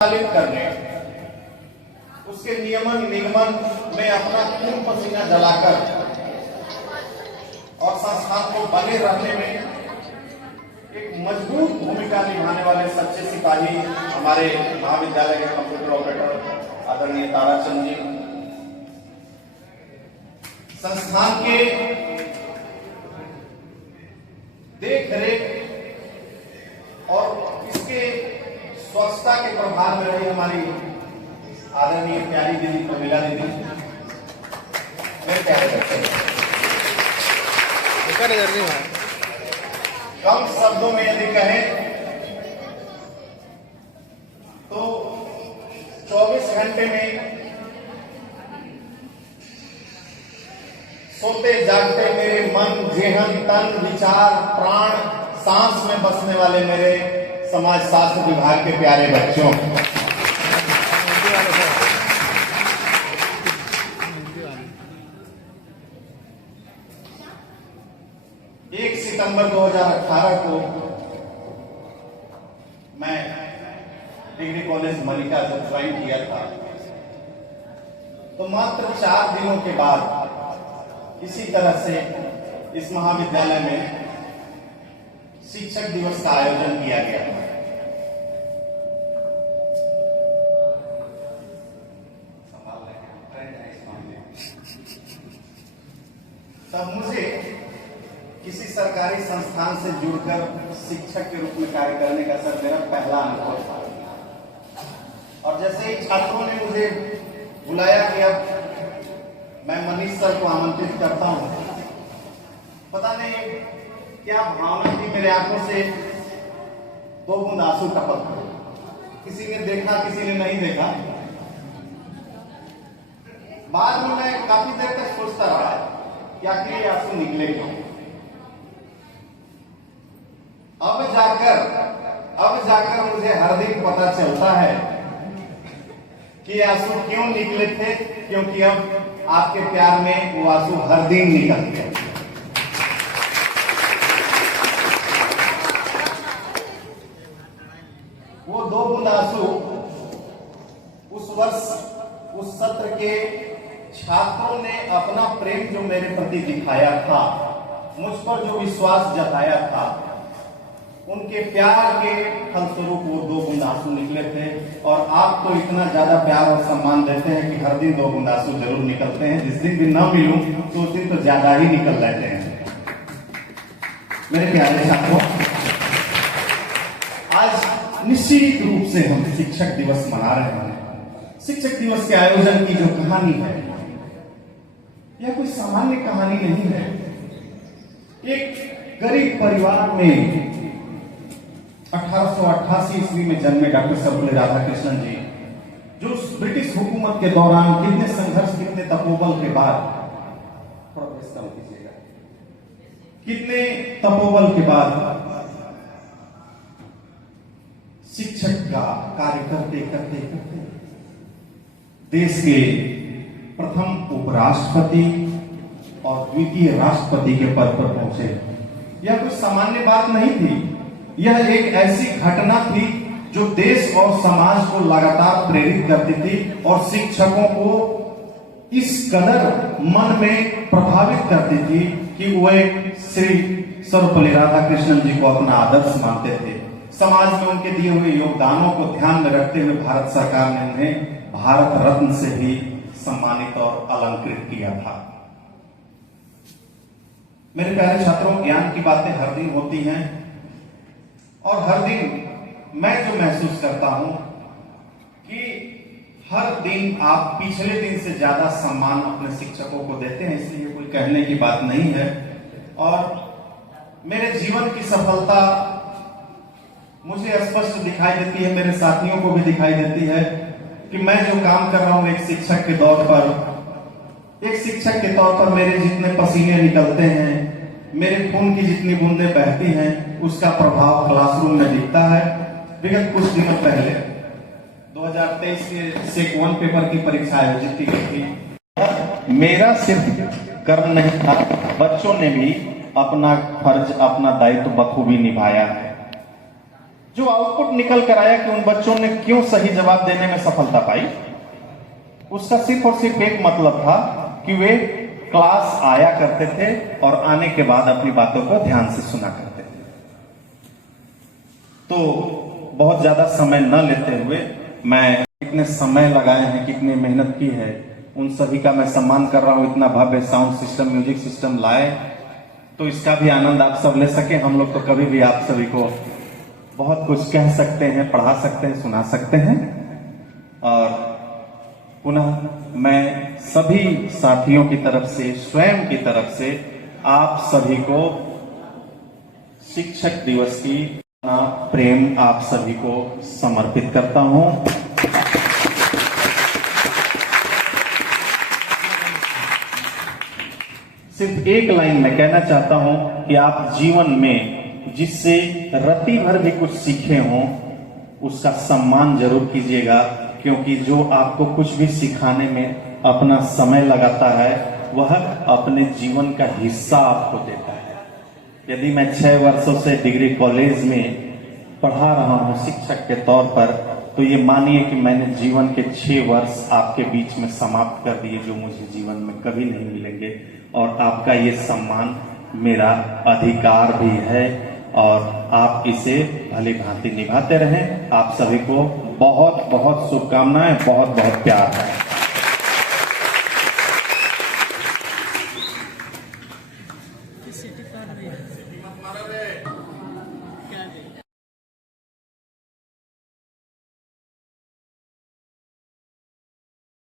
करने, उसके नियमन निगमन में अपना खून पसीना जलाकर और संस्थान को बने रहने में एक मजबूत भूमिका निभाने वाले सच्चे सिपाही हमारे महाविद्यालय के कंप्यूटर ऑपरेटर आदरणीय ताराचंद जी, संस्थान के देख रेख और इसके स्वच्छता के प्रभाव में रही हमारी आदरणीय प्यारी दीदी प्रमिला दीदी, कम शब्दों में यदि कहें तो 24 घंटे में सोते जागते मेरे मन, जेहन, तन, विचार, प्राण, सांस में बसने वाले मेरे समाज शास्त्र विभाग के प्यारे बच्चों, 1 सितंबर 2018 को मैं डिग्री कॉलेज मलिका जब ज्वाइन किया था तो मात्र 4 दिनों के बाद इसी तरह से इस महाविद्यालय में शिक्षक दिवस का आयोजन किया गया था। तब मुझे किसी सरकारी संस्थान से जुड़कर शिक्षक के रूप में कार्य करने का सर मेरा पहला अनुभव था। और जैसे ही छात्रों ने मुझे बुलाया कि अब मैं मनीष सर को आमंत्रित करता हूं, पता नहीं क्या भावना थी, मेरे आंखों से 2 बूंद आंसू टपक गए। किसी ने देखा, किसी ने नहीं देखा। बाद में मैं काफी देर तक सोचता रहा क्या कि ये आंसू निकले क्यों। अब जाकर मुझे हर दिन पता चलता है कि ये आंसू क्यों निकले थे, क्योंकि अब आपके प्यार में वो आंसू हर दिन निकलते हैं। वो 2 बूंद आंसू उस वर्ष उस सत्र के छात्रों ने अपना प्रेम जो मेरे प्रति दिखाया था, मुझ पर जो विश्वास जताया था, उनके प्यार के फलस्वरूप वो 2 बूंद आंसू निकले थे। और आप तो इतना ज्यादा प्यार और सम्मान देते हैं कि हर दिन 2 बूंद आंसू जरूर निकलते हैं। जिस दिन भी न मिलूं तो उस दिन तो ज्यादा ही निकल जाते हैं। मेरे प्यारे छात्रों, आज निश्चित रूप से हम शिक्षक दिवस मना रहे हैं। शिक्षक दिवस के आयोजन की जो कहानी है, यह कोई सामान्य कहानी नहीं है। एक गरीब परिवार में 1888 ईस्वी में जन्मे डॉक्टर सर्वपल्ली राधाकृष्णन जी, जो ब्रिटिश हुकूमत के दौरान कितने संघर्ष, कितने तपोबल के बाद, थोड़ा कम कीजिएगा, कितने तपोबल के बाद शिक्षक का कार्य करते करते करते देश के प्रथम उपराष्ट्रपति और द्वितीय राष्ट्रपति के पद पर पहुंचे। यह कोई सामान्य बात नहीं थी। यह एक ऐसी घटना थी जो देश और समाज को लगातार प्रेरित करती थी और शिक्षकों को इस कदर मन में प्रभावित करती थी कि वे श्री सर्वपल्ली राधाकृष्णन जी को अपना आदर्श मानते थे। समाज में उनके दिए हुए योगदानों को ध्यान में रखते हुए भारत सरकार ने उन्हें भारत रत्न से भी सम्मानित और अलंकृत किया था। मेरे प्यारे छात्रों, ज्ञान की बातें हर दिन होती हैं और हर दिन मैं जो महसूस करता हूं कि हर दिन आप पिछले दिन से ज्यादा सम्मान अपने शिक्षकों को देते हैं। इसलिए कोई कहने की बात नहीं है। और मेरे जीवन की सफलता मुझे स्पष्ट दिखाई देती है, मेरे साथियों को भी दिखाई देती है कि मैं जो काम कर रहा हूं एक शिक्षक के तौर पर मेरे जितने पसीने निकलते हैं, मेरे खून की जितनी बूंदें बहती हैं, उसका प्रभाव क्लासरूम में दिखता है। विगत कुछ दिनों पहले 2023 के सेक 1 पेपर की परीक्षा आयोजित की गई थी। मेरा सिर्फ कर्म नहीं था, बच्चों ने भी अपना फर्ज, अपना दायित्व बखूबी निभाया है। जो आउटपुट निकल कर आया कि उन बच्चों ने क्यों सही जवाब देने में सफलता पाई, उसका सिर्फ और सिर्फ एक मतलब था कि वे क्लास आया करते थे और आने के बाद अपनी बातों को ध्यान से सुना करते थे। तो बहुत ज्यादा समय न लेते हुए, मैं कितने समय लगाए हैं, कितनी मेहनत की है, उन सभी का मैं सम्मान कर रहा हूं। इतना भव्य साउंड सिस्टम, म्यूजिक सिस्टम लाए तो इसका भी आनंद आप सब ले सके। हम लोग तो कभी भी आप सभी को बहुत कुछ कह सकते हैं, पढ़ा सकते हैं, सुना सकते हैं। और पुनः मैं सभी साथियों की तरफ से, स्वयं की तरफ से आप सभी को शिक्षक दिवस की प्रेम आप सभी को समर्पित करता हूं। सिर्फ एक लाइन में कहना चाहता हूं कि आप जीवन में जिससे रत्ती भर भी कुछ सीखे हों उसका सम्मान जरूर कीजिएगा, क्योंकि जो आपको कुछ भी सिखाने में अपना समय लगाता है वह अपने जीवन का हिस्सा आपको देता है। यदि मैं 6 वर्षों से डिग्री कॉलेज में पढ़ा रहा हूं शिक्षक के तौर पर, तो ये मानिए कि मैंने जीवन के 6 वर्ष आपके बीच में समाप्त कर दिए, जो मुझे जीवन में कभी नहीं मिलेंगे। और आपका ये सम्मान मेरा अधिकार भी है और आप इसे भली भांति निभाते रहें। आप सभी को बहुत बहुत शुभकामनाएं, बहुत बहुत प्यार है।